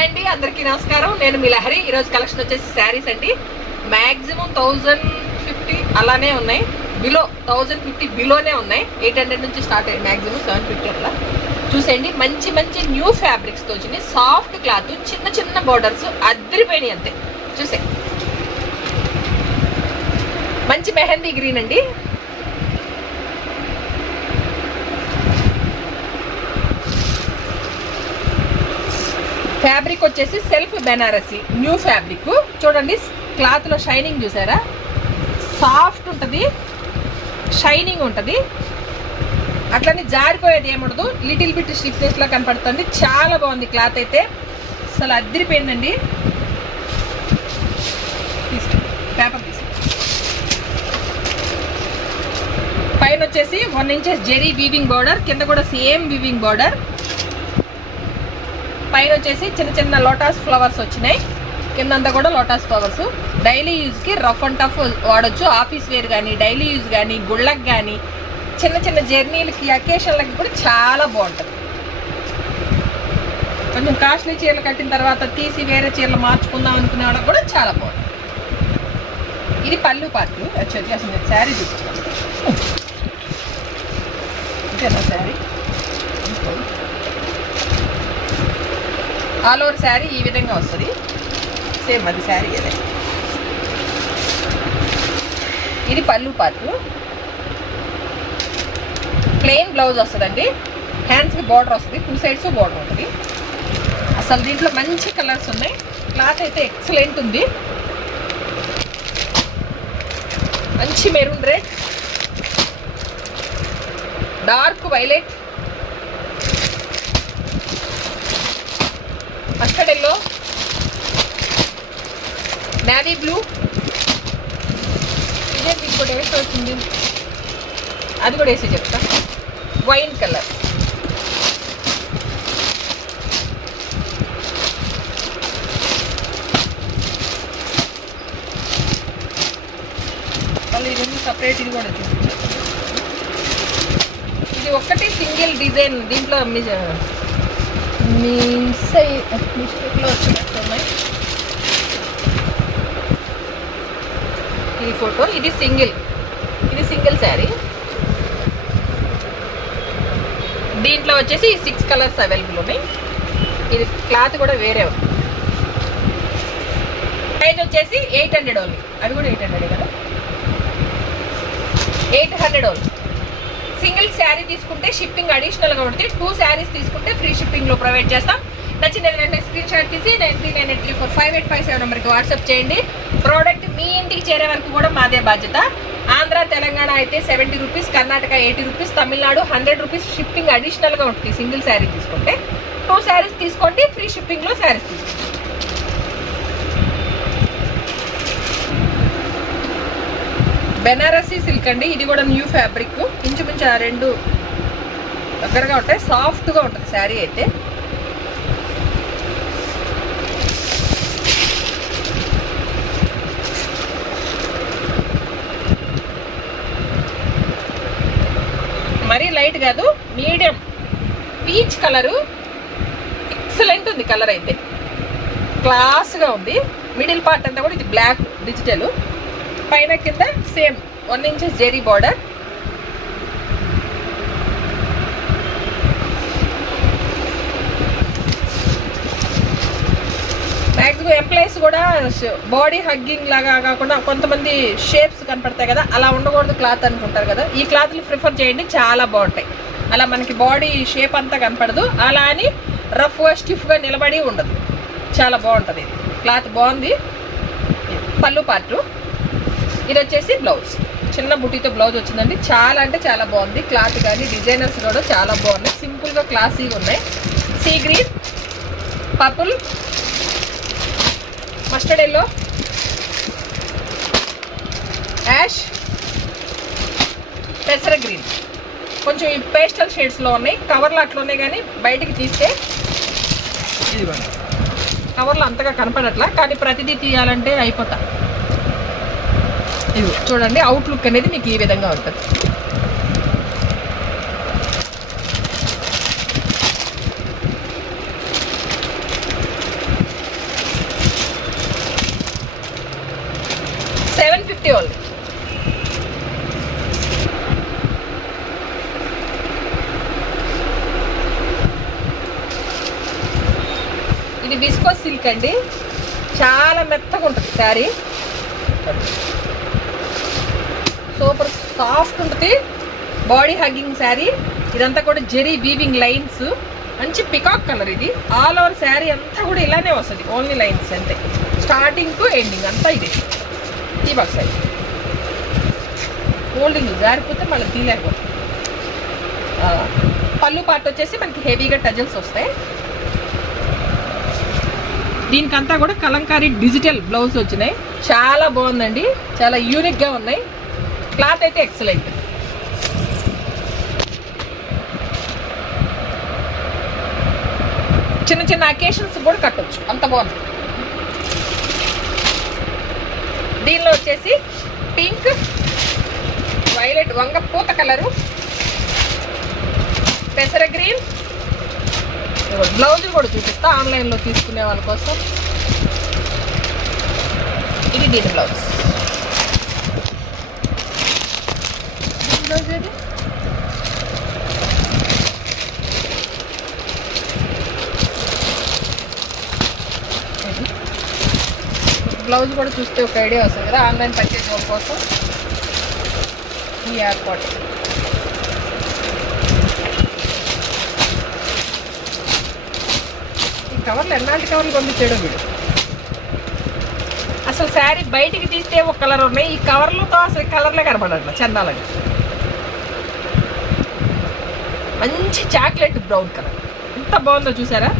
Hi అండి, అందరికీ నమస్కారం. నేను మీ లహరి. ఈరోజు కలెక్షన్ వచ్చేసి శారీస్ అండి. మ్యాక్సిమం 1050 అలానే ఉన్నాయి, బిలో 1050 బిలోనే ఉన్నాయి. 800 నుంచి స్టార్ట్ అయ్యి మ్యాక్సిమం 750 అట్లా చూసేయండి. మంచి మంచి న్యూ ఫ్యాబ్రిక్స్తో వచ్చినాయి. సాఫ్ట్ క్లాత్, చిన్న చిన్న బోర్డర్స్ అద్దరిపోయినాయి అంతే. చూసే మంచి మెహందీ గ్రీన్ అండి. ఫ్యాబ్రిక్ వచ్చేసి సెల్ఫ్ బెనారసి న్యూ ఫ్యాబ్రిక్. చూడండి క్లాత్లో షైనింగ్ చూసారా, సాఫ్ట్ ఉంటుంది, షైనింగ్ ఉంటుంది, అట్లనే జారిపోయేది ఏముండదు. లిటిల్ బిట్ స్టిఫ్నెస్లో కనపడుతుంది. చాలా బాగుంది క్లాత్ అయితే, అసలు అద్దరిపోయిందండి. పేపర్ తీసి పైన వచ్చేసి 1 ఇంచెస్ జెరీ వీవింగ్ బార్డర్, కింద కూడా సేమ్ వీవింగ్ బార్డర్. పైన వచ్చేసి చిన్న చిన్న లోటస్ ఫ్లవర్స్ వచ్చినాయి, కిందంతా కూడా లోటస్ ఫ్లవర్స్. డైలీ యూజ్కి రఫ్ అండ్ టఫ్ వాడచ్చు. ఆఫీస్ వేర్ కానీ, డైలీ యూజ్ కానీ, గుళ్ళకి కానీ, చిన్న చిన్న జర్నీలకి, అకేషన్లకి కూడా చాలా బాగుంటుంది. కొంచెం కాస్ట్లీ చీరలు కట్టిన తర్వాత తీసి వేరే చీరలు మార్చుకుందాం అనుకునే వాళ్ళకి కూడా చాలా బాగుంటుంది. ఇది పళ్ళు పార్ట్. వచ్చేది అసలు నేను శారీ చూపించాను. ఇదేనా శారీ? ఆల్ ఓవర్ శారీ ఈ విధంగా వస్తుంది. సేమ్ అది శారీ అదే. ఇది పళ్ళు పార్ట్. ప్లెయిన్ బ్లౌజ్ వస్తుందండి. హ్యాండ్స్కి బార్డర్ వస్తుంది, 2 సైడ్స్ బార్డర్ ఉంటుంది. అసలు దీంట్లో మంచి కలర్స్ ఉన్నాయి. క్లాత్ అయితే ఎక్సలెంట్ ఉంది. మంచి maroon red, dark violet, mustard yellow, navy blue. ఇదే ఇంకోటి వేసి వచ్చింది, అది కూడా వేసి చెప్తా. వైన్ కలర్, మళ్ళీ ఇది సపరేట్. ఇది కూడా చూపించాను. ఇది ఒక్కటి సింగిల్ డిజైన్. దీంట్లో మిస్టేక్లో వచ్చినట్టున్నాయి. ఈ ఫోటో, ఇది సింగిల్ శారీ. దీంట్లో వచ్చేసి 6 కలర్స్ అవైలబుల్ ఉన్నాయి. ఇది క్లాత్ కూడా వేరే ఉంది. ప్రైస్ వచ్చేసి 800 ఓన్లీ. అది కూడా 800 కదా, 800 ఓన్లీ. సింగిల్ శారీ తీసుకుంటే షిప్పింగ్ అడిషనల్గా ఉంటుంది. 2 శారీస్ తీసుకుంటే ఫ్రీ షిప్పింగ్లో ప్రొవైడ్ చేస్తాం. నచ్చిన వెంటనే స్క్రీన్ షాట్ తీసి 9398345857 నెంబర్కి వాట్సాప్ చేయండి. ప్రోడక్ట్ మీ ఇంటికి చేరే వరకు కూడా మాదే బాధ్యత. ఆంధ్ర తెలంగాణ అయితే 70 rupees, Karnataka 80 rupees, Tamil Nadu 100 rupees shipping అడిషనల్గా ఉంటుంది. సింగిల్ శారీ తీసుకుంటే 2 శారీస్ తీసుకోండి, ఫ్రీ షిప్పింగ్లో శారీస్ తీసుకోండి. బెనారసీ సిల్క్ అండి. ఇది కూడా న్యూ ఫ్యాబ్రిక్. ఇంచుమించు 2 దగ్గరగా ఉంటాయి. సాఫ్ట్గా ఉంటుంది శారీ అయితే. మరీ లైట్ కాదు, మీడియం పీచ్ కలరు. ఎక్సలెంట్ ఉంది కలర్ అయితే, క్లాస్గా ఉంది. మిడిల్ పార్ట్ అంతా కూడా ఇది బ్లాక్ డిజిటల్. పైన కింద same 1 inches zari border. Maximum employees కూడా బాడీ హగ్గింగ్ లాగా కాకుండా కొంతమంది షేప్స్ కనపడతాయి కదా, అలా ఉండకూడదు క్లాత్ అనుకుంటారు కదా. ఈ క్లాత్లు ప్రిఫర్ చేయండి, చాలా బాగుంటాయి. అలా మనకి బాడీ షేప్ అంతా కనపడదు, అలా అని రఫ్గా స్టిఫ్గా నిలబడి ఉండదు. చాలా బాగుంటుంది. ఇది క్లాత్ బాగుంది. పళ్ళు పార్టు. ఇది వచ్చేసి బ్లౌజ్, చిన్న బుటీతో బ్లౌజ్ వచ్చిందండి. చాలా అంటే చాలా బాగుంది క్లాత్, కానీ డిజైనర్స్ కూడా చాలా బాగున్నాయి. సింపుల్గా క్లాసీగా ఉన్నాయి. Sea green, purple, mustard yellow, ash, పెసర గ్రీన్. కొంచెం ఈ పేస్టల్ షేడ్స్లో ఉన్నాయి. కవర్లో అట్లున్నాయి కానీ బయటికి తీస్తే ఇదిగోండి, కవర్లో అంతగా కనపడట్లా, కానీ ప్రతిదీ తీయాలంటే అయిపోతా. ఇది చూడండి, అవుట్లుక్ అనేది మీకు ఈ విధంగా ఉంటుంది. 750 ఓన్లీ. ఇది విస్కోస్ సిల్క్ అండి, చాలా మెత్తగా ఉంటుంది శారీ, సూపర్ సాఫ్ట్ ఉంటుంది, బాడీ హగ్గింగ్ శారీ. ఇదంతా కూడా జెరీ వీవింగ్ లైన్స్, మంచి పికాక్ కలర్. ఇది ఆల్ ఓవర్ శారీ అంతా కూడా ఇలానే వస్తుంది, ఓన్లీ లైన్స్ అంతే, స్టార్టింగ్ టు ఎండింగ్ అంతా ఇది. ఈ బాక్స్ సైడ్ హోల్డింగ్ జారిపోతే మళ్ళీ తీయలేకపోతుంది. పళ్ళు పార్ట్ వచ్చేసి మనకి హెవీగా టజల్స్ వస్తాయి. దీనికంతా కూడా కలంకారీ డిజిటల్ బ్లౌజ్ వచ్చినాయి, చాలా బాగుందండి, చాలా యూనిక్గా ఉన్నాయి. క్లాత్ అయితే ఎక్సలెంట్. చిన్న చిన్న అకేషన్స్ కూడా కట్టొచ్చు, అంత బాగుంది. దీనిలో వచ్చేసి పింక్, వైలెట్, వంగ పూత కలరు, పెసర గ్రీన్. బ్లౌజ్ కూడా చూపిస్తా ఆన్లైన్లో తీసుకునే వాళ్ళ కోసం. ఇది దీని బ్లౌజ్. బ్లౌజ్ ఏది? బ్లౌజ్ కూడా చూస్తే ఒక ఐడియా వస్తుంది కదా ఆన్లైన్ పర్చేజ్ కోసం. ఈ ఎయిర్పోర్ట్ ఈ కవర్లు ఎన్నాటి కవర్లు పంపించాడు వీడు. అసలు శారీ బయటికి తీస్తే ఒక కలర్ ఉన్నాయి, ఈ కవర్లతో అసలు కలర్లే కనపడట్ల చందాలని. మంచి చాక్లెట్ బ్రౌన్ కలర్, ఎంత బాగుందో చూసారా.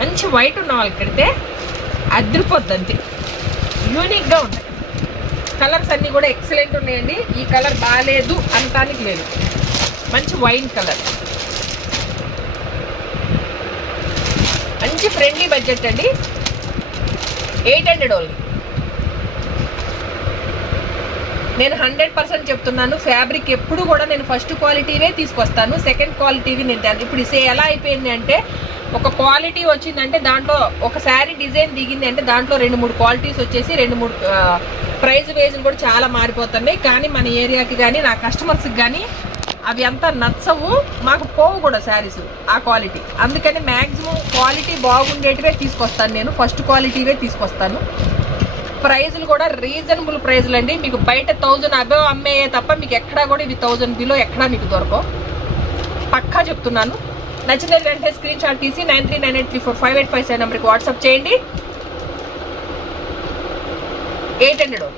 మంచి వైట్ ఉన్న వాళ్ళకి కడితే అదిరిపోద్ది, అంతే యూనిక్గా ఉంటాయి. కలర్స్ అన్నీ కూడా ఎక్సలెంట్ ఉన్నాయండి. ఈ కలర్ బాగాలేదు అనటానికి లేదు, మంచి వైన్ కలర్, మంచి ఫ్రెండ్లీ బడ్జెట్ అండి. 800 ఓన్లీ. నేను 100% చెప్తున్నాను, ఫ్యాబ్రిక్ ఎప్పుడు కూడా నేను ఫస్ట్ క్వాలిటీవే తీసుకొస్తాను, సెకండ్ క్వాలిటీవి నేను. ఇప్పుడు ఎలా అయిపోయింది అంటే, ఒక క్వాలిటీ వచ్చిందంటే దాంట్లో ఒక శారీ డిజైన్ దిగింది అంటే దాంట్లో 2-3 క్వాలిటీస్ వచ్చేసి 2-3 ప్రైస్ వేజ్లు కూడా చాలా మారిపోతున్నాయి. కానీ మన ఏరియాకి కానీ నా కస్టమర్స్కి కానీ అవి అంతా నచ్చవు, మాకు పోవు కూడా శారీస్ ఆ క్వాలిటీ. అందుకని మ్యాక్సిమం క్వాలిటీ బాగుండేటివే తీసుకొస్తాను, నేను ఫస్ట్ క్వాలిటీవే తీసుకొస్తాను. ప్రైజులు కూడా రీజనబుల్ ప్రైజులు అండి. మీకు బయట 1000 అబవ్ అమ్మేయే తప్ప మీకు ఎక్కడా కూడా ఇవి 1000 బిలో ఎక్కడా మీకు దొరకవు, పక్కా చెప్తున్నాను. నచ్చిన వెంటనే స్క్రీన్ షాట్ తీసి 9398345857 నెంబర్కి వాట్సాప్ చేయండి. 800.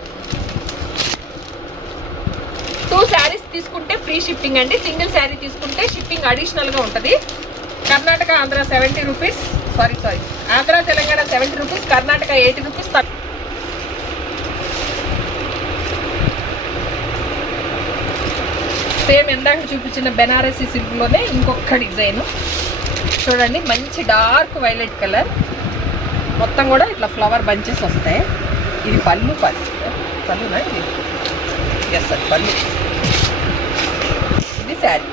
2 శారీస్ తీసుకుంటే ఫ్రీ షిప్పింగ్ అండి, సింగిల్ శారీ తీసుకుంటే షిప్పింగ్ అడిషనల్గా ఉంటుంది. Karnataka Andhra 70 rupees, sorry Andhra Telangana 70 rupees, Karnataka 80 rupees. Same ఎందాక చూపించిన బెనారసీ సిల్క్లోనే ఇంకొక డిజైన్ చూడండి, మంచి డార్క్ వైలెట్ కలర్, మొత్తం కూడా ఇట్లా ఫ్లవర్ బంచెస్ వస్తాయి. ఇది పళ్ళునా ఇది? ఎస్ సార్, పళ్ళు. ఇది శారీ.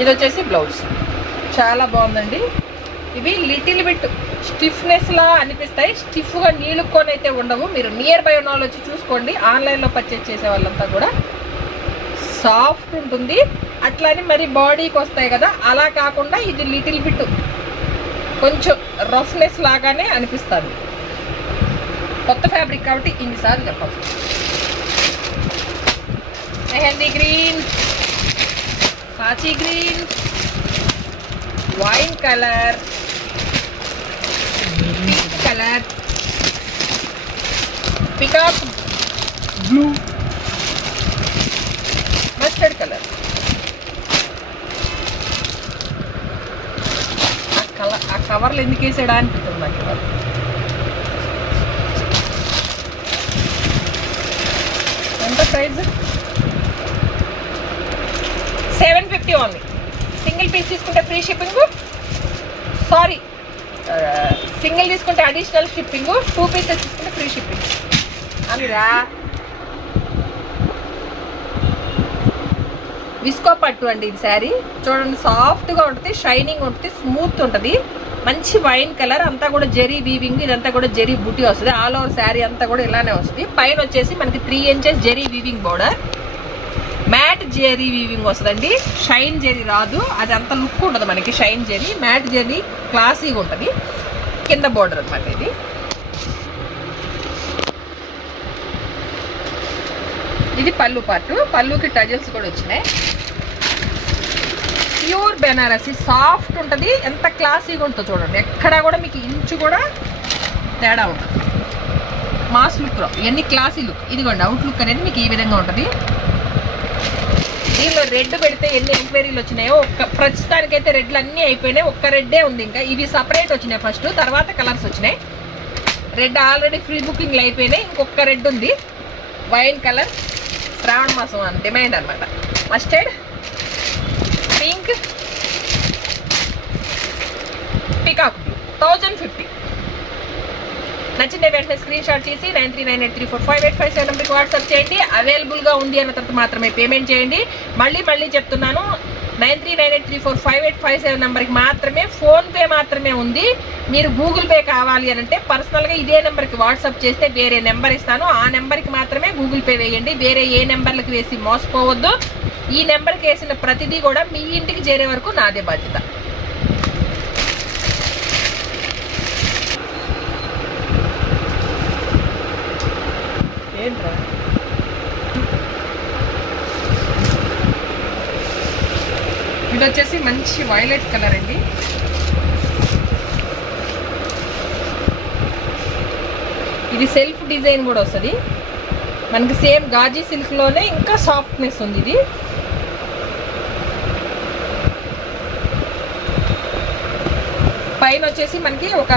ఇది వచ్చేసి బ్లౌజ్, చాలా బాగుందండి. ఇవి లిటిల్ బిట్ స్టిఫ్నెస్ లా అనిపిస్తాయి, స్టిఫ్గా నీళ్ళుకొని అయితే ఉండవు. మీరు నియర్ బై ఉన్న వాళ్ళు వచ్చి చూసుకోండి, ఆన్లైన్లో పర్చేజ్ చేసే వాళ్ళంతా కూడా. సాఫ్ట్ ఉంటుంది, అట్లానే మరి బాడీకి వస్తాయి కదా, అలా కాకుండా ఇది లిటిల్ బిట్ కొంచెం రఫ్నెస్ లాగానే అనిపిస్తుంది. కొత్త ఫ్యాబ్రిక్ కాబట్టి ఇన్నిసార్లు చెప్పచ్చు. మెహందీ గ్రీన్, కాచి green, wine colour, pink colour, peacock blue, mustard colour. ఆ కవర్లు ఎందుకు వేసాడా అనిపిస్తుంది నాకు. ఎంత ప్రైస్? 750 ఓన్లీ. సింగిల్ పీస్ తీసుకుంటే ఫ్రీ షిప్పింగ్, సారీ సింగిల్ తీసుకుంటే అడిషనల్ షిప్పింగ్, 2 పీసెస్ తీసుకుంటే ఫ్రీ షిప్పింగ్. అమిరా విస్కో పట్టు అండి ఇది శారీ. చూడండి సాఫ్ట్గా ఉంటుంది, షైనింగ్ ఉంటుంది, స్మూత్ ఉంటుంది, మంచి వైన్ కలర్. అంతా కూడా జెరీ వీవింగ్, ఇదంతా కూడా జెరీ బుటీ వస్తుంది. ఆల్ ఓవర్ శారీ అంతా కూడా ఇలానే వస్తుంది. పైన వచ్చేసి మనకి 3 inches zari weaving border, matte zari weaving వస్తుందండి. షైన్ జెరీ రాదు, అది అంత లుక్ ఉండదు మనకి. షైన్ జెరీ, మ్యాట్ జెరీ క్లాసీగా ఉంటుంది. కింద బోర్డర్ అనమాట ఇది. ఇది పళ్ళు పార్టు. పళ్ళుకి టజల్స్ కూడా వచ్చినాయి. ప్యూర్ బెనారసి, సాఫ్ట్ ఉంటుంది, ఎంత క్లాసీగా ఉంటుందో చూడండి. ఎక్కడా కూడా మీకు ఇంచు కూడా తేడా ఉంటుంది. మాస్ లుక్, ఇవన్నీ క్లాసీ లుక్. ఇదిగోండి అవుట్ లుక్ అనేది మీకు ఈ విధంగా ఉంటుంది. దీనిలో రెడ్ పెడితే ఎన్ని ఎంక్వైరీలు వచ్చినాయో, ప్రస్తుతానికైతే రెడ్లు అన్నీ అయిపోయినాయి. ఒక్క రెడ్డే ఉంది ఇంకా. ఇవి సపరేట్ వచ్చినాయి ఫస్ట్, తర్వాత కలర్స్ వచ్చినాయి. రెడ్ ఆల్రెడీ ఫ్రీ బుకింగ్లు అయిపోయినాయి. ఇంకొక రెడ్ ఉంది, వైన్ కలర్. శ్రావణ మాసం అని డిమాండ్ అనమాట. Mustard, pink, peacock blue. 1050. నచ్చిన వెంటనే స్క్రీన్ షాట్ తీసి 9398345857 నెంబర్కి వాట్సాప్ చేయండి. అవైలబుల్గా ఉంది అన్న తర్వాత మాత్రమే పేమెంట్ చేయండి. మళ్ళీ చెప్తున్నాను, 9398345857 నెంబర్కి మాత్రమే ఫోన్పే మాత్రమే ఉంది. మీరు గూగుల్ పే కావాలి అని అంటే పర్సనల్గా ఇదే నెంబర్కి వాట్సాప్ చేస్తే వేరే నెంబర్ ఇస్తాను, ఆ నెంబర్కి మాత్రమే గూగుల్ పే వేయండి. వేరే ఏ నెంబర్లకు వేసి మోసపోవద్దు. ఈ నెంబర్కి వేసిన ప్రతిదీ కూడా మీ ఇంటికి చేరే వరకు నాదే బాధ్యత. ఏంట్రా ఇది వచ్చేసి మంచి వైలెట్ కలర్ అండి. ఇది సెల్ఫ్ డిజైన్ కూడా వస్తుంది మనకి. సేమ్ గాజీ సిల్క్లోనే ఇంకా సాఫ్ట్నెస్ ఉంది ఇది. పైన వచ్చేసి మనకి ఒక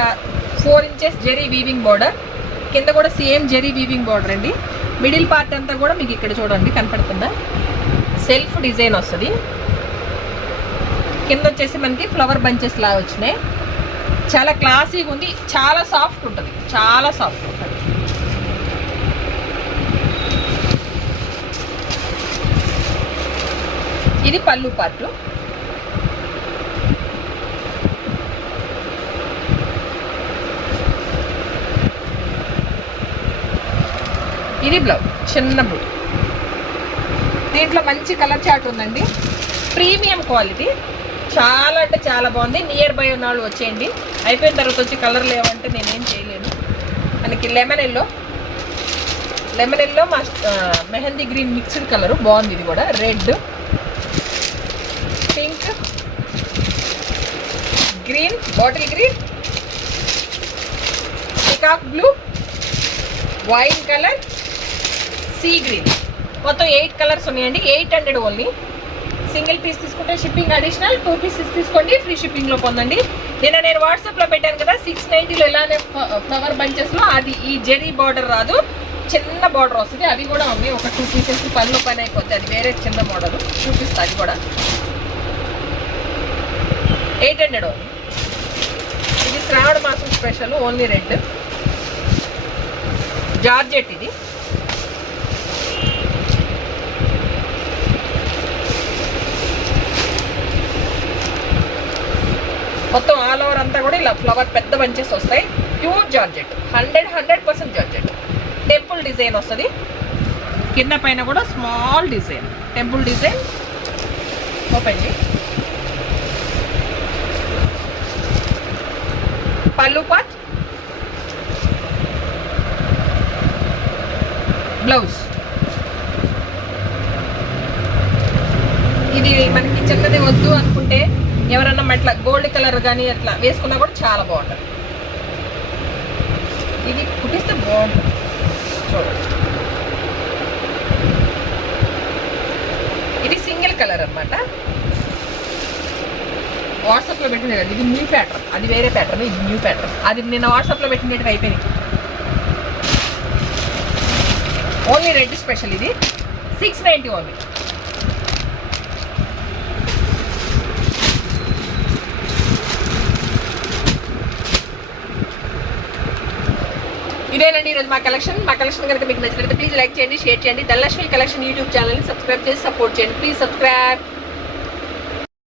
4 ఇంచెస్ జెరీ వీవింగ్ బోర్డర్, కింద కూడా సేమ్ జెరీ వీవింగ్ బోర్డర్ అండి. మిడిల్ పార్ట్ అంతా కూడా మీకు ఇక్కడ చూడండి కనపడుతుందా, సెల్ఫ్ డిజైన్ వస్తుంది. కింద వచ్చేసి మనకి ఫ్లవర్ బంచెస్ లాగా వచ్చినాయి. చాలా క్లాసీగా ఉంది, చాలా సాఫ్ట్ ఉంటుంది, చాలా సాఫ్ట్ ఉంటుంది. ఇది పళ్ళు పార్టు. ఇది బ్లౌజ్, చిన్న బ్లూ. దీంట్లో మంచి కలర్ చార్ట్ ఉందండి, ప్రీమియం క్వాలిటీ, చాలా అంటే చాలా బాగుంది. నియర్ బై ఉన్న వాళ్ళు వచ్చేయండి. అయిపోయిన తర్వాత వచ్చి కలర్ లేవంటే నేనేం చేయలేను. మనకి లెమన్ ఎల్లో మా మెహందీ గ్రీన్ మిక్స్డ్ కలరు బాగుంది. ఇది కూడా red, pink, green, bottle green, peacock blue, wine colour, sea green. మొత్తం 8 కలర్స్ ఉన్నాయండి. 800 ఓన్లీ. సింగిల్ పీస్ తీసుకుంటే షిప్పింగ్ అడిషనల్, 2 పీసెస్ తీసుకోండి ఫ్రీ షిప్పింగ్లో పొందండి. నేను వాట్సాప్లో పెట్టాను కదా 690లో ఇలానే ఫ్లవర్ బంచెస్లో, అది ఈ జెరీ బార్డర్ రాదు, చిన్న బార్డర్ వస్తుంది. అవి కూడా ఉన్నాయి. ఒక 2 పీసెస్ పనిలో పని అయిపోతుంది. అది వేరే చిన్న బార్డర్ చూపిస్తుంది. అది కూడా 800 ఓన్లీ. ఇది శ్రావణ మాసం స్పెషల్, ఓన్లీ రెడ్ జార్జెట్. ఇది మొత్తం ఆల్ ఓవర్ అంతా కూడా ఇలా ఫ్లవర్ పెద్ద బంచెస్ వస్తాయి. Pure georgette, 100% georgette. Temple design వస్తుంది. కింద పైన కూడా small design, temple design. Open పళ్ళు పార్ట్, బ్లౌజ్. ఇది మనకి చిన్నది వద్దు అనుకుంటే ఎవరన్నా అట్లా గోల్డ్ కలర్ కానీ అట్లా వేసుకున్నా కూడా చాలా బాగుంటుంది. ఇది కుట్టిస్తే బాగుంటుంది చూడండి. ఇది సింగిల్ కలర్ అనమాట. వాట్సాప్లో పెట్టింది కదా, ఇది న్యూ ప్యాటర్న్, అది వేరే ప్యాటర్న్, ఇది న్యూ ప్యాటర్న్. అది నిన్న వాట్సాప్లో పెట్టినట్టు అయిపోయింది. Only red special. ఇది 690 ఓన్లీ. ఇదేనండి ఈరోజు మా కలెక్షన్ కనుక మీకు నచ్చినట్లయితే ప్లీజ్ లైక్ చేయండి, షేర్ చేయండి. ధనలక్ష్మి కలెక్షన్ యూట్యూబ్ ఛానల్ని సబ్స్క్రైబ్ చేసి సపోర్ట్ చేయండి. Please subscribe.